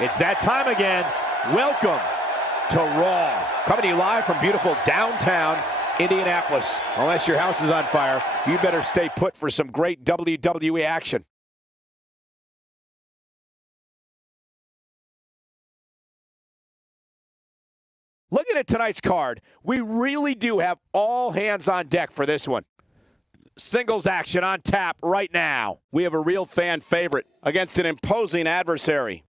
It's that time again. Welcome to Raw. Coming to you live from beautiful downtown Indianapolis. Unless your house is on fire, you better stay put for some great WWE action. Looking at tonight's card, we really do have all hands on deck for this one. Singles action on tap right now. We have a real fan favorite against an imposing adversary.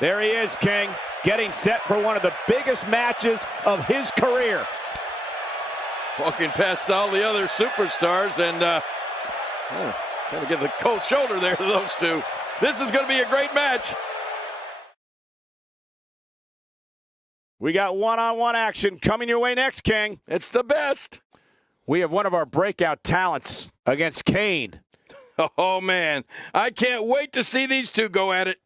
There he is, King, getting set for one of the biggest matches of his career. Walking past all the other superstars and going to give the cold shoulder there to those two. This is going to be a great match. We got one-on-one action coming your way next, King. It's the best. We have one of our breakout talents against Kane. Oh, man. I can't wait to see these two go at it.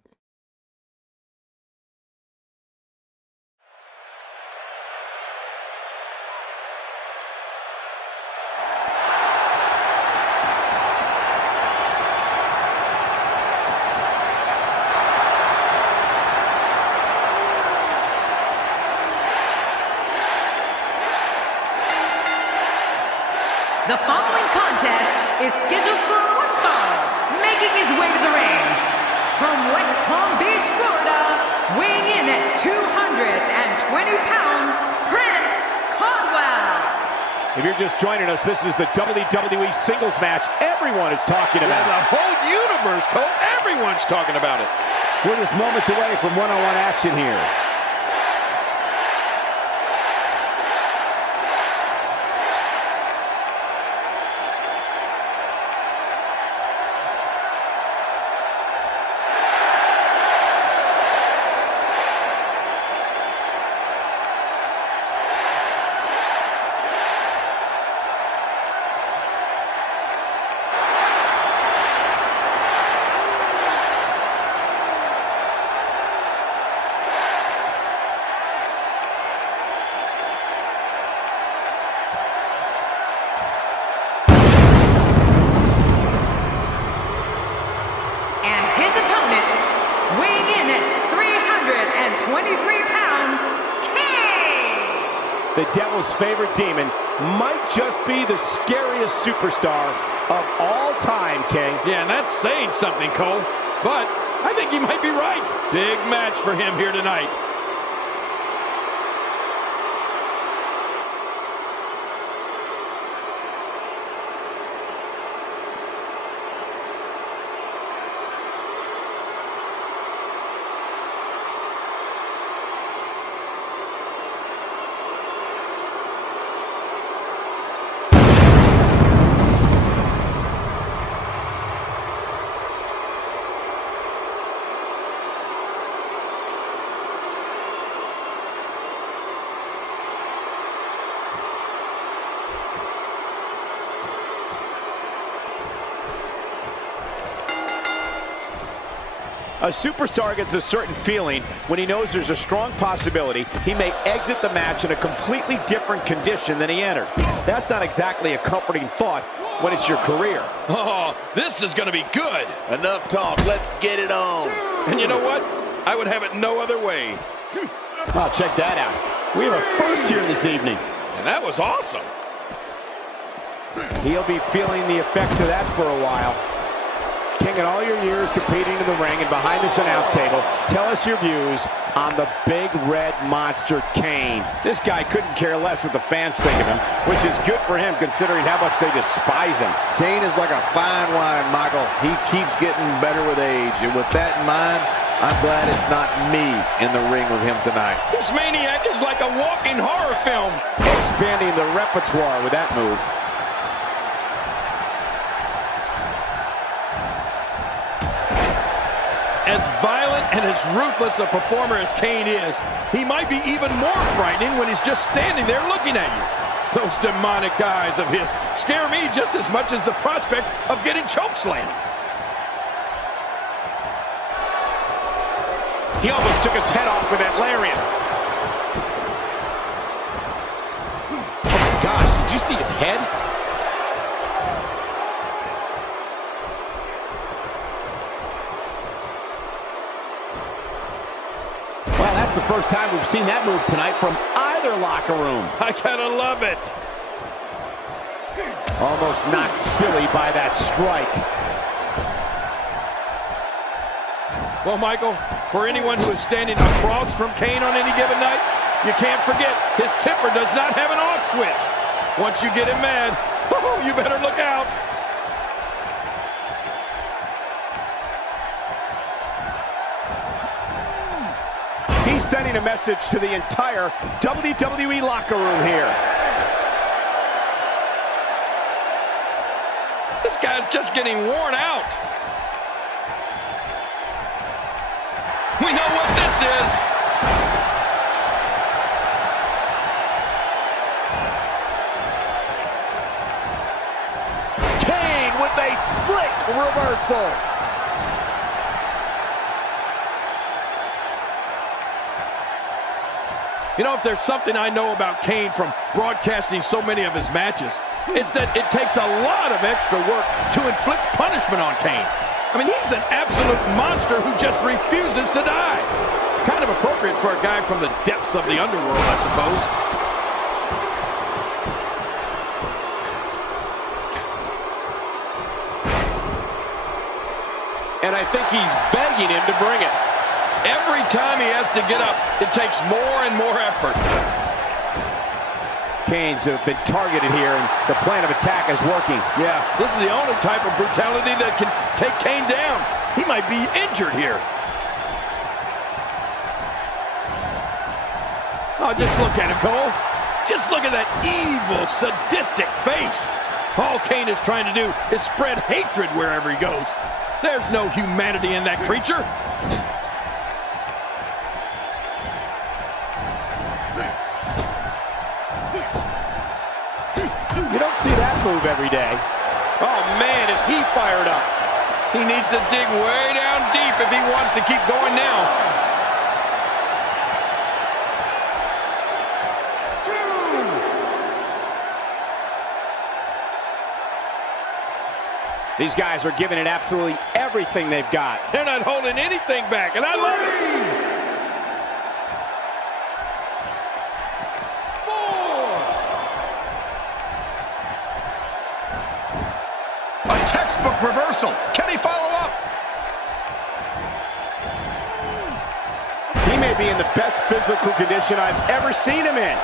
The following contest is scheduled for one fall, making his way to the ring. From West Palm Beach, Florida, weighing in at 220 pounds, Prince Caldwell. If you're just joining us, this is the WWE singles match everyone is talking about. Yeah, the whole universe, Cole, everyone's talking about it. We're just moments away from one-on-one action here. The Devil's favorite demon might just be the scariest superstar of all time, King. Yeah, and that's saying something, Cole. But I think he might be right. Big match for him here tonight. A superstar gets a certain feeling when he knows there's a strong possibility he may exit the match in a completely different condition than he entered. That's not exactly a comforting thought when it's your career. Oh, this is going to be good. Enough talk. Let's get it on. And you know what? I would have it no other way. Wow, check that out. We have a first here this evening. And that was awesome. He'll be feeling the effects of that for a while. King, in all your years competing in the ring and behind this announce table, tell us your views on the big red monster Kane. This guy couldn't care less what the fans think of him, which is good for him considering how much they despise him. Kane is like a fine wine, Michael. He keeps getting better with age. And with that in mind, I'm glad it's not me in the ring with him tonight. This maniac is like a walking horror film. Expanding the repertoire with that move. As violent and as ruthless a performer as Kane is, he might be even more frightening when he's just standing there looking at you. Those demonic eyes of his scare me just as much as the prospect of getting chokeslammed. He almost took his head off with that lariat. Oh my gosh, did you see his head? Well, that's the first time we've seen that move tonight from either locker room. I gotta love it. Almost knocked silly by that strike. Well, Michael, for anyone who is standing across from Kane on any given night, you can't forget his temper does not have an off switch. Once you get him mad, you better look out. He's sending a message to the entire WWE locker room here. This guy's just getting worn out. We know what this is. Kane with a slick reversal. You know, if there's something I know about Kane from broadcasting so many of his matches, it's that it takes a lot of extra work to inflict punishment on Kane. I mean, he's an absolute monster who just refuses to die. Kind of appropriate for a guy from the depths of the underworld, I suppose. And I think he's begging him to bring it. Every time he has to get up, it takes more and more effort. Kane's have been targeted here, and the plan of attack is working. Yeah, this is the only type of brutality that can take Kane down. He might be injured here. Oh, just look at him, Cole. Just look at that evil, sadistic face. All Kane is trying to do is spread hatred wherever he goes. There's no humanity in that creature. You don't see that move every day. Oh, man, is he fired up. He needs to dig way down deep if he wants to keep going now. These guys are giving it absolutely everything they've got. They're not holding anything back, and I love it. A textbook reversal. Can he follow up? He may be in the best physical condition I've ever seen him in.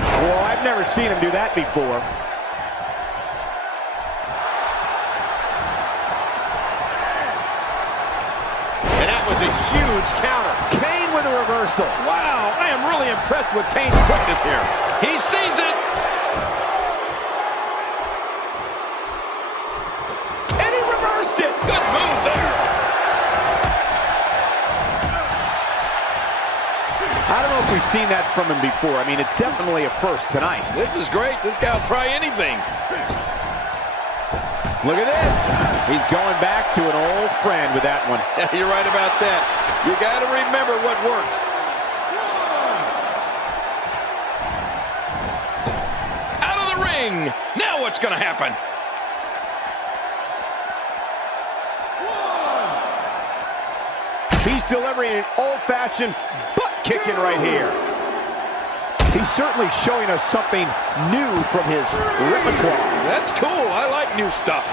Well, I've never seen him do that before. And that was a huge counter. Kane with a reversal. Wow, I am really impressed with Kane's quickness here. He sees it. And he reversed it. Good move there. I don't know if we've seen that from him before. I mean, it's definitely a first tonight. This is great. This guy will try anything. Look at this. He's going back to an old friend with that one. Yeah, you're right about that. You got to remember what works. Out of the ring. Now what's going to happen? He's delivering an old-fashioned butt kicking right here. He's certainly showing us something new from his repertoire. That's cool. I like new stuff.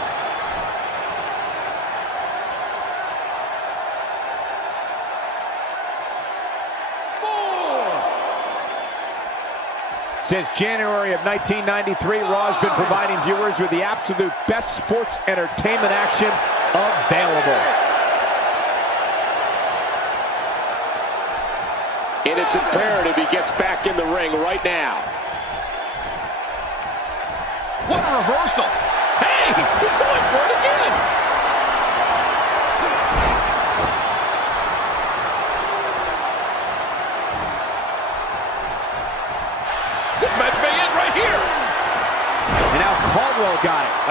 Since January of 1993, Raw's been providing viewers with the absolute best sports entertainment action available. And it's imperative he gets back in the ring right now. What a reversal. Hey, he's going for it again.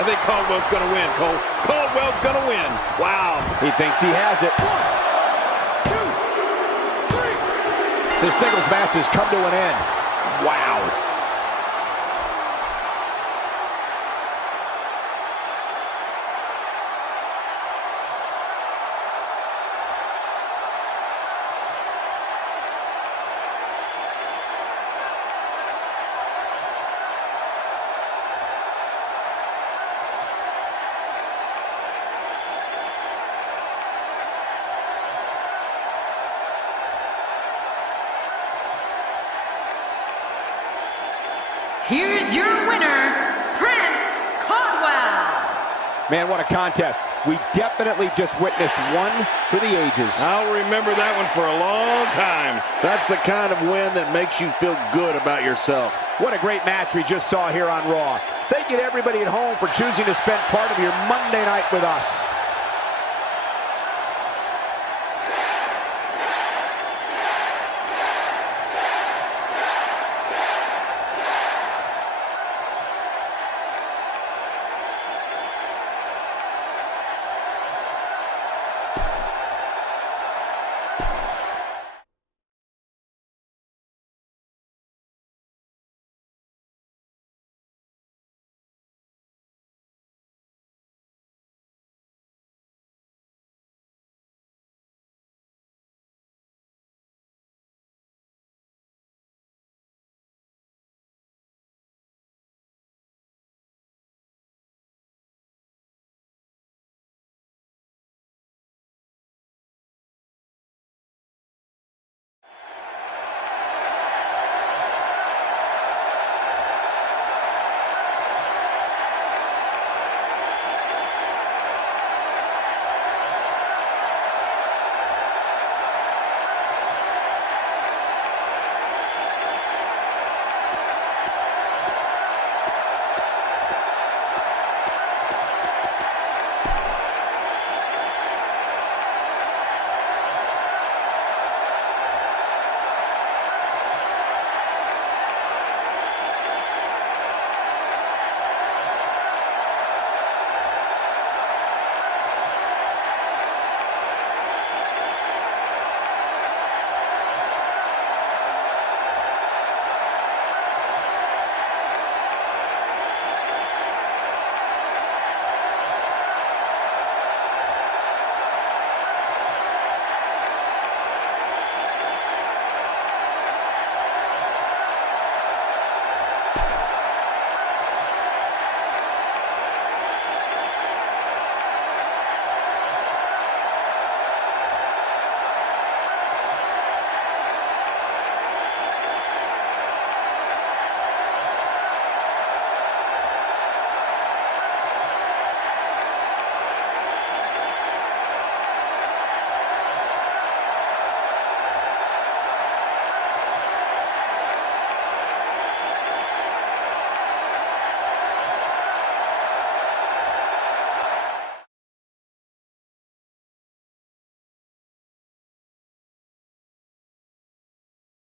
I think Caldwell's going to win, Cole. Caldwell's going to win. Wow. He thinks he has it. 1, 2, 3. This singles match has come to an end. Wow. Here's your winner, Prince Caldwell. Man, what a contest. We definitely just witnessed one for the ages. I'll remember that one for a long time. That's the kind of win that makes you feel good about yourself. What a great match we just saw here on Raw. Thank you to everybody at home for choosing to spend part of your Monday night with us.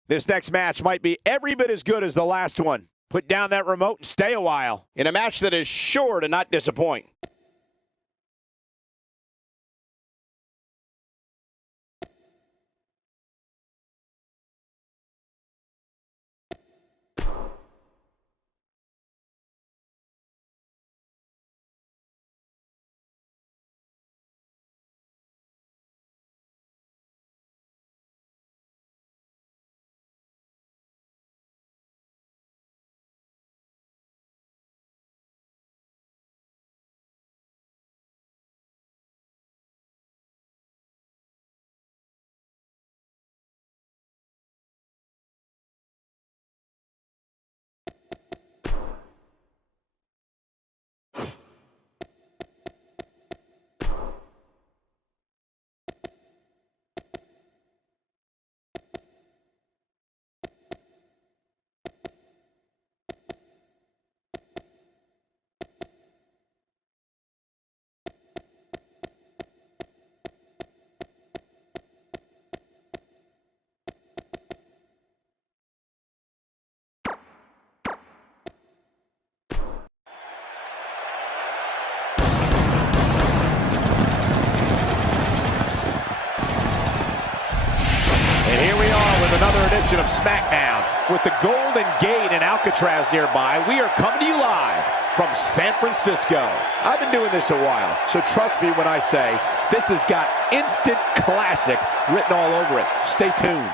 This next match might be every bit as good as the last one. Put down that remote and stay a while in a match that is sure to not disappoint. edition of Smackdown. With the Golden Gate in Alcatraz nearby, we are coming to you live from San Francisco. I've been doing this a while, so trust me when I say this has got instant classic written all over it. Stay tuned.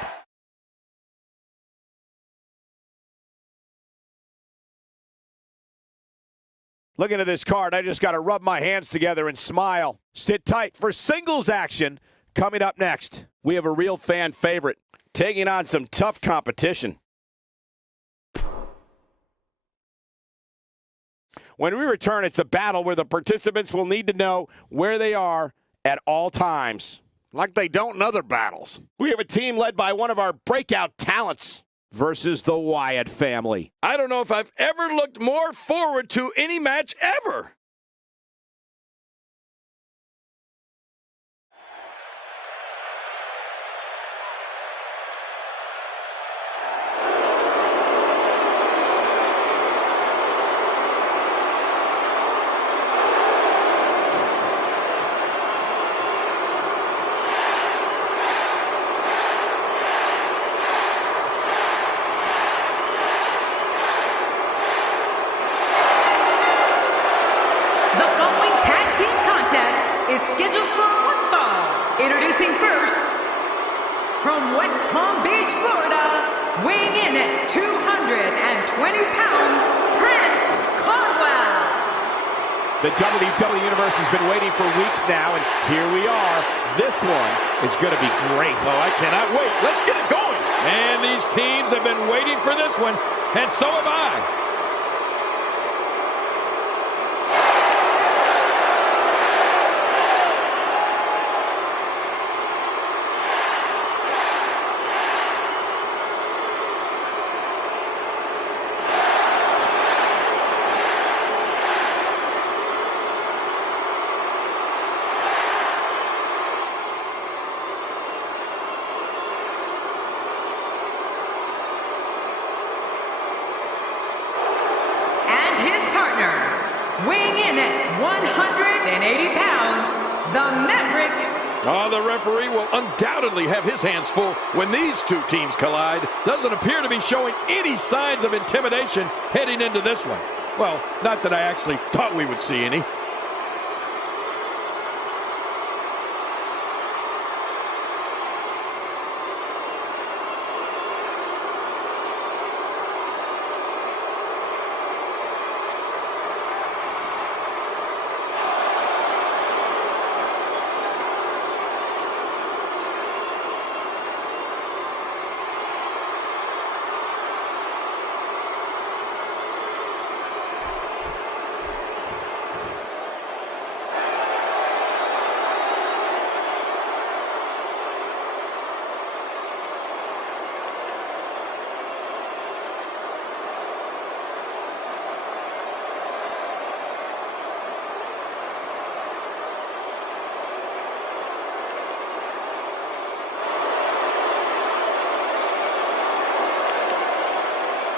Looking at this card, I just got to rub my hands together and smile. Sit tight for singles action coming up next. We have a real fan favorite taking on some tough competition. When we return, it's a battle where the participants will need to know where they are at all times. Like they don't in other battles. We have a team led by one of our breakout talents versus the Wyatt family. I don't know if I've ever looked more forward to any match ever. Is scheduled for one fall. Introducing first, from West Palm Beach, Florida, weighing in at 220 pounds, Prince Caldwell. The WWE Universe has been waiting for weeks now, and here we are. This one is going to be great. Oh, I cannot wait. Let's get it going. And these teams have been waiting for this one, and so have I. Weighing in at 180 pounds, the Maverick. Oh, the referee will undoubtedly have his hands full when these two teams collide. Doesn't appear to be showing any signs of intimidation heading into this one. Well, not that I actually thought we would see any.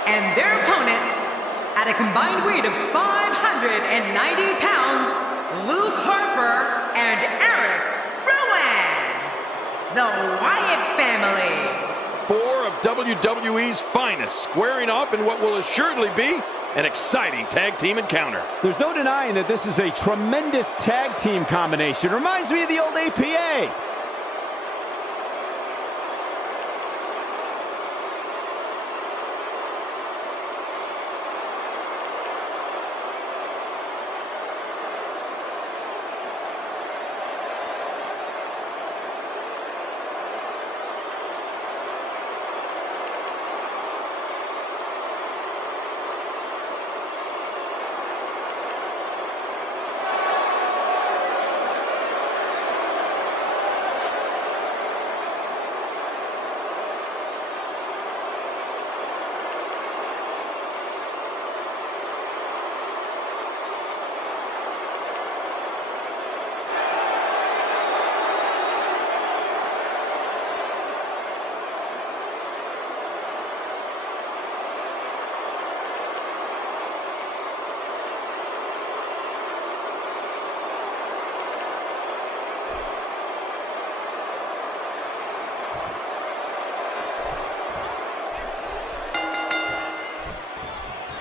And their opponents, at a combined weight of 590 pounds, Luke Harper and Eric Rowan, the Wyatt family. Four of WWE's finest squaring off in what will assuredly be an exciting tag team encounter. There's no denying that this is a tremendous tag team combination. Reminds me of the old APA.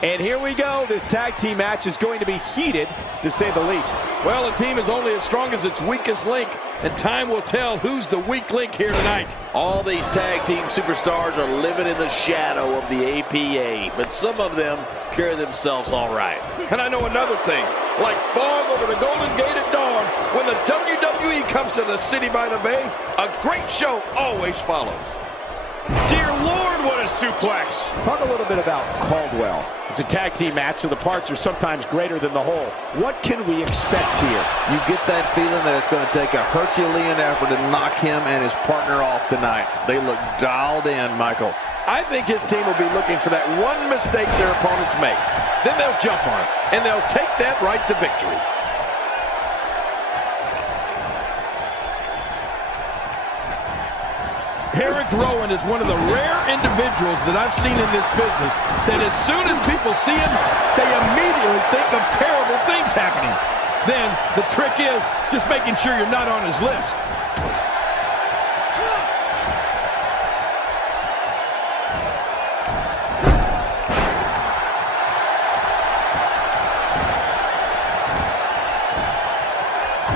And here we go. This tag team match is going to be heated, to say the least. Well, a team is only as strong as its weakest link, and time will tell who's the weak link here tonight. All these tag team superstars are living in the shadow of the APA, but some of them carry themselves all right. And I know another thing, like fog over the Golden Gate at dawn, when the WWE comes to the city by the bay, a great show always follows. Dear Lord, what a suplex. Talk a little bit about Caldwell. It's a tag team match, so the parts are sometimes greater than the whole. What can we expect here? You get that feeling that it's going to take a Herculean effort to knock him and his partner off tonight. They look dialed in, Michael. I think his team will be looking for that one mistake their opponents make. Then they'll jump on it, and they'll take that right to victory. Eric Rowan is one of the rare individuals that I've seen in this business that as soon as people see him, they immediately think of terrible things happening. Then the trick is just making sure you're not on his list.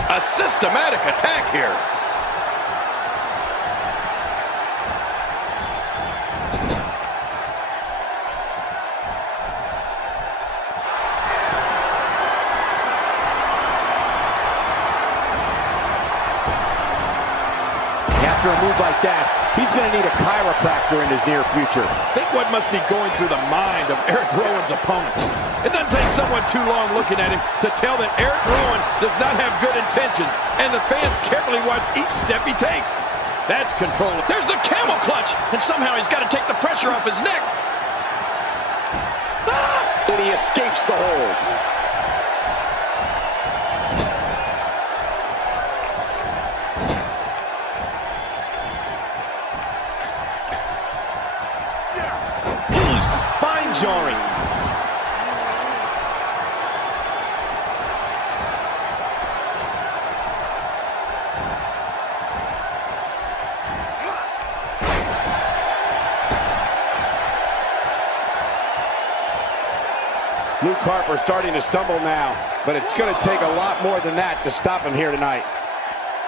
A systematic attack here. After a move like that, he's going to need a chiropractor in his near future. Think what must be going through the mind of Eric Rowan's opponents. It doesn't take someone too long looking at him to tell that Eric Rowan does not have good intentions, and the fans carefully watch each step he takes. That's control. There's the camel clutch, and somehow he's got to take the pressure off his neck. And he escapes the hold. Spine-jarring. Luke Harper starting to stumble now, but it's going to take a lot more than that to stop him here tonight.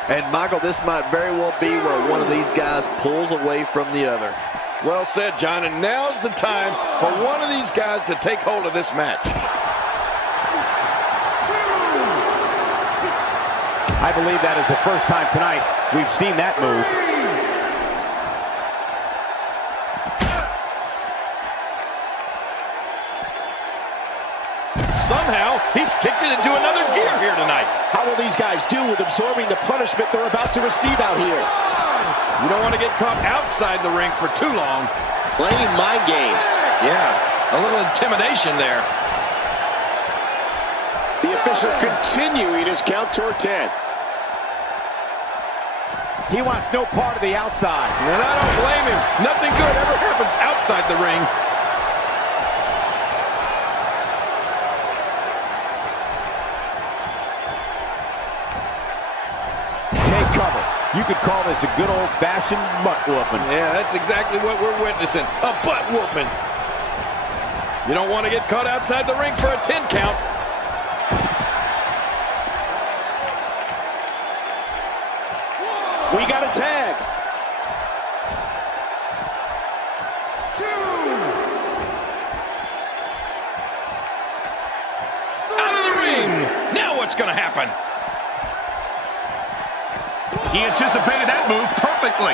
And Michael, this might very well be where one of these guys pulls away from the other. Well said, John, and now's the time for one of these guys to take hold of this match. I believe that is the first time tonight we've seen that move. Somehow, he's kicked it into another gear here tonight. How will these guys do with absorbing the punishment they're about to receive out here? You don't want to get caught outside the ring for too long. Playing mind games. Yeah, a little intimidation there. The official continuing his count toward 10. He wants no part of the outside. And I don't blame him. Nothing good ever happens outside the ring. Take cover. You could call this a good old-fashioned butt whooping. Yeah, that's exactly what we're witnessing. A butt whooping. You don't want to get caught outside the ring for a 10 count. We got a tag. 2. Out of the ring. Now what's going to happen? He anticipated that move perfectly.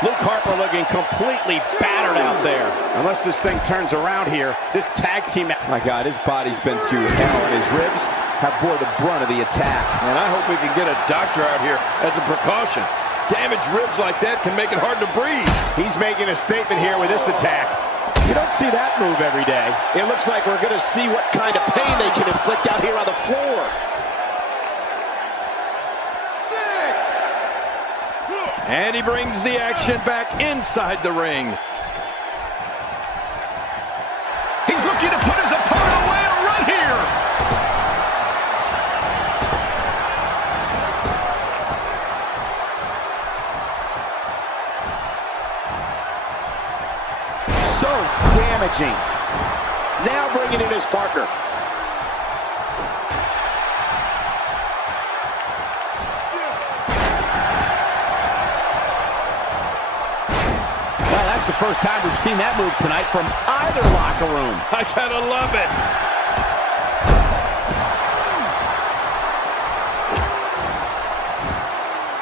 Luke Harper looking completely battered out there. Unless this thing turns around here, this tag team... My God, his body's been through hell, and his ribs have bore the brunt of the attack. And I hope we can get a doctor out here as a precaution. Damaged ribs like that can make it hard to breathe. He's making a statement here with this attack. You don't see that move every day. It looks like we're going to see what kind of pain they can inflict out here on the floor. 6. And he brings the action back inside the ring. He's looking to put his opponent away right here. So damaging. Now bringing in his partner. Well, that's the first time we've seen that move tonight from either locker room. I gotta love it.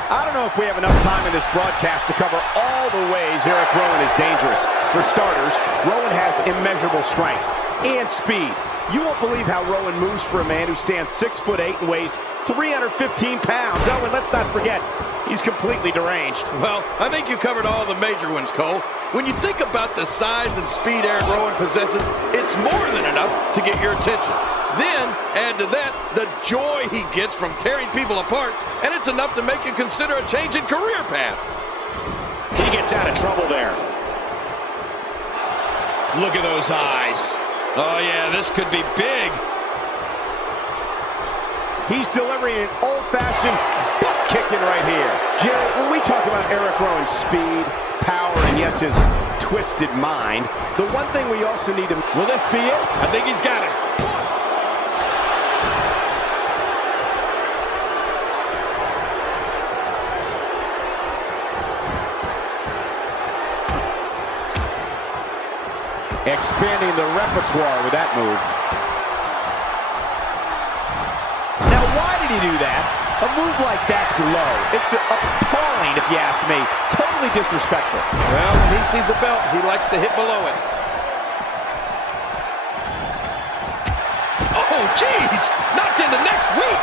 I don't know if we have enough time in this broadcast to cover all the ways Eric Rowan is dangerous. For starters, Rowan has immeasurable strength and speed. You won't believe how Rowan moves for a man who stands 6'8" and weighs 315 pounds. Oh, and let's not forget, he's completely deranged. Well, I think you covered all the major ones, Cole. When you think about the size and speed Eric Rowan possesses, it's more than enough to get your attention. Then, add to that, the joy he gets from tearing people apart, and it's enough to make you consider a change in career path. He gets out of trouble there. Look at those eyes. Oh, yeah, this could be big. He's delivering an old-fashioned butt kicking right here. Jerry, when we talk about Eric Rowan's speed, power, and yes, his twisted mind, the one thing we also need to... Will this be it? I think he's got it. Expanding the repertoire with that move. Now, why did he do that? A move like that's low. It's appalling, if you ask me. Totally disrespectful. Well, when he sees the belt, he likes to hit below it. Oh, jeez! Knocked into next week!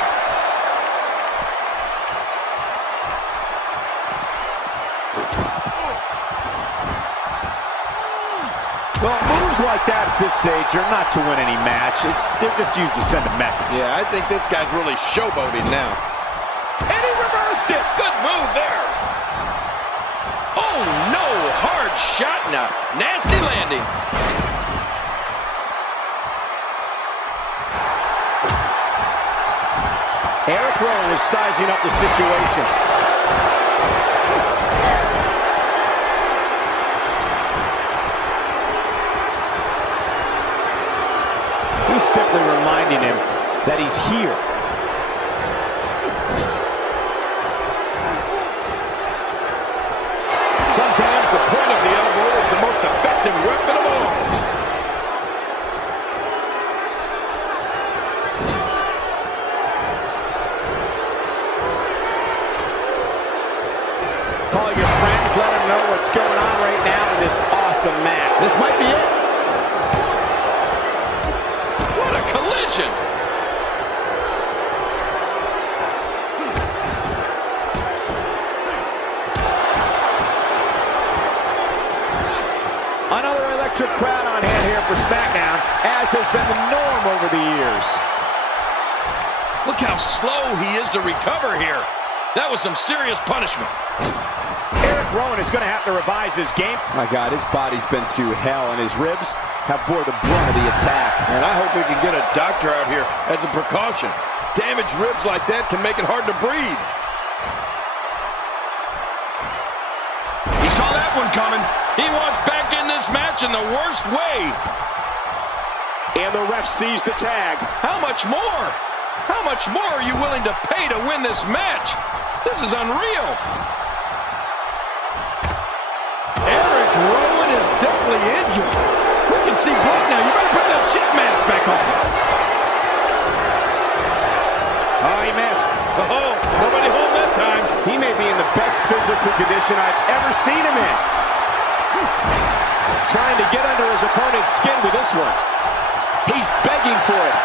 Well, moves like that at this stage are not to win any match. They're just used to send a message. Yeah, I think this guy's really showboating now. And he reversed it! Good move there! Oh, no! Hard shot and a nasty landing. Eric Rowan is sizing up the situation. He's simply reminding him that he's here. Sometimes the point of the elbow is the most effective weapon of all. Call your friends, let them know what's going on right now in this awesome match. This might be it. What a collision! Another electric crowd on hand here for Smackdown, as has been the norm over the years. Look how slow he is to recover here. That was some serious punishment. Eric Rowan is going to have to revise his game. My God, his body's been through hell, and his ribs have bore the brunt of the attack. And I hope we can get a doctor out here as a precaution. Damaged ribs like that can make it hard to breathe. He saw that one coming. He wants back in this match in the worst way. And the ref sees the tag. How much more? How much more are you willing to pay to win this match? This is unreal. Eric Rowan is definitely injured. We can see blood now. You better put that sheet mask back on. Oh, he missed. Oh, nobody home that time. He may be in the best physical condition I've ever seen him in. Trying to get under his opponent's skin with this one. He's begging for it.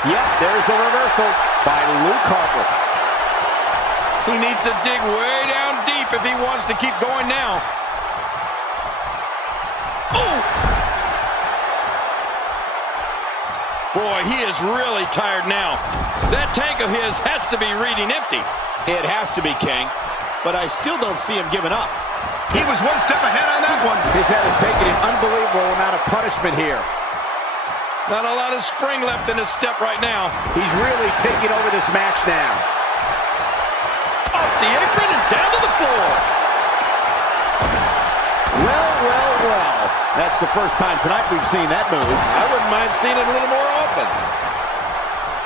Yep, there's the reversal by Luke Harper. He needs to dig way down deep if he wants to keep going now. Oh! Boy, he is really tired now. That tank of his has to be reading empty. It has to be, King, but I still don't see him giving up. He was one step ahead on that one. His head is taking an unbelievable amount of punishment here. Not a lot of spring left in his step right now. He's really taking over this match now. Off the apron and down to the floor. Well, well, well. That's the first time tonight we've seen that move. I wouldn't mind seeing it a little more often.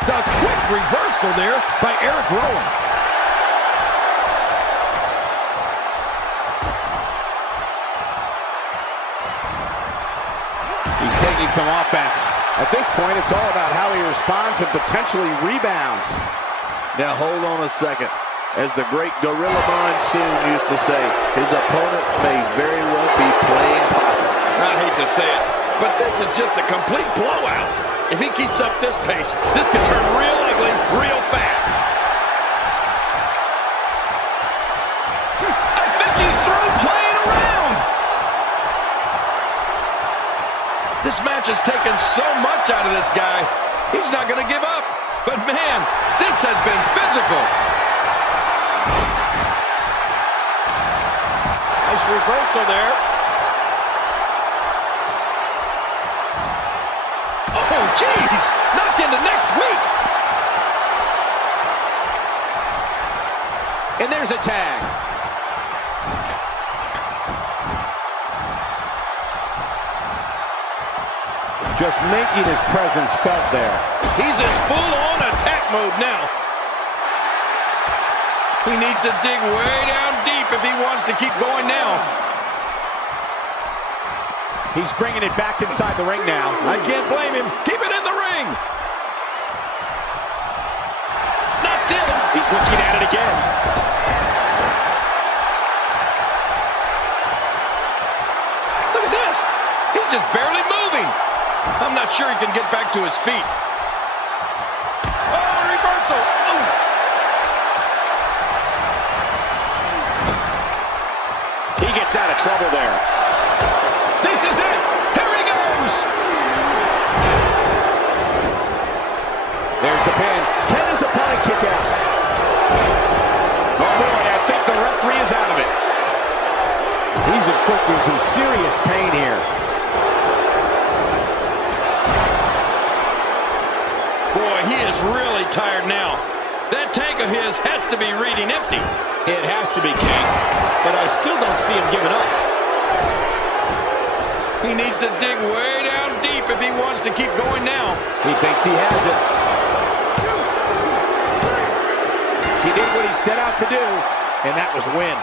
The quick reversal there by Eric Rowan. He's taking some offense. At this point, it's all about how he responds and potentially rebounds. Now, hold on a second. As the great Gorilla Monsoon used to say, his opponent may very well be playing possum. I hate to say it, but this is just a complete blowout. If he keeps up this pace, this could turn real ugly real fast. I think he's through playing around. This match has taken so much out of this guy. He's not going to give up. But man, this has been physical. Nice reversal there. Oh, jeez. Knocked into next week. And there's a tag. Just making his presence felt there. He's in full-on attack mode now. He needs to dig way down deep if he wants to keep going now. He's bringing it back inside the ring now. I can't blame him. Keep it in the ring. Not this. He's looking at it again. Look at this. He's just barely moving. I'm not sure he can get back to his feet. Oh, reversal. Ooh. He gets out of trouble there. This is it. Here he goes. There's the pin. Can his opponent kick out? Oh boy, I think the referee is out of it. He's inflicting some serious pain here. Boy, he is really tired now. That tank of his has to be reading empty. It has to be, King, but I still don't see him giving up. He needs to dig way down deep if he wants to keep going now. He thinks he has it. He did what he set out to do, and that was win.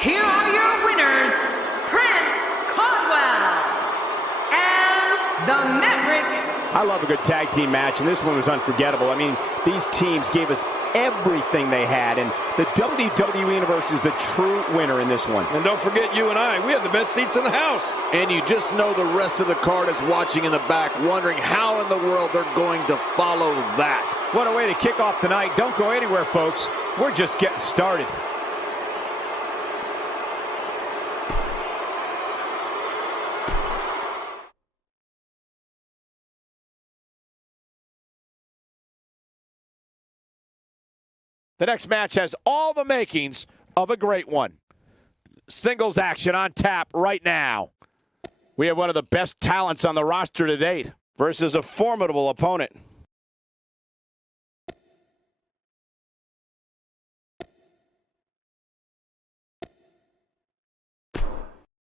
Here are your winners, Prince Caldwell and the Maverick. I love a good tag team match, and this one was unforgettable. I mean, these teams gave us everything they had, and the WWE Universe is the true winner in this one. And don't forget you and I, we have the best seats in the house. And you just know the rest of the card is watching in the back, wondering how in the world they're going to follow that. What a way to kick off tonight. Don't go anywhere, folks. We're just getting started. The next match has all the makings of a great one. Singles action on tap right now. We have one of the best talents on the roster to date versus a formidable opponent.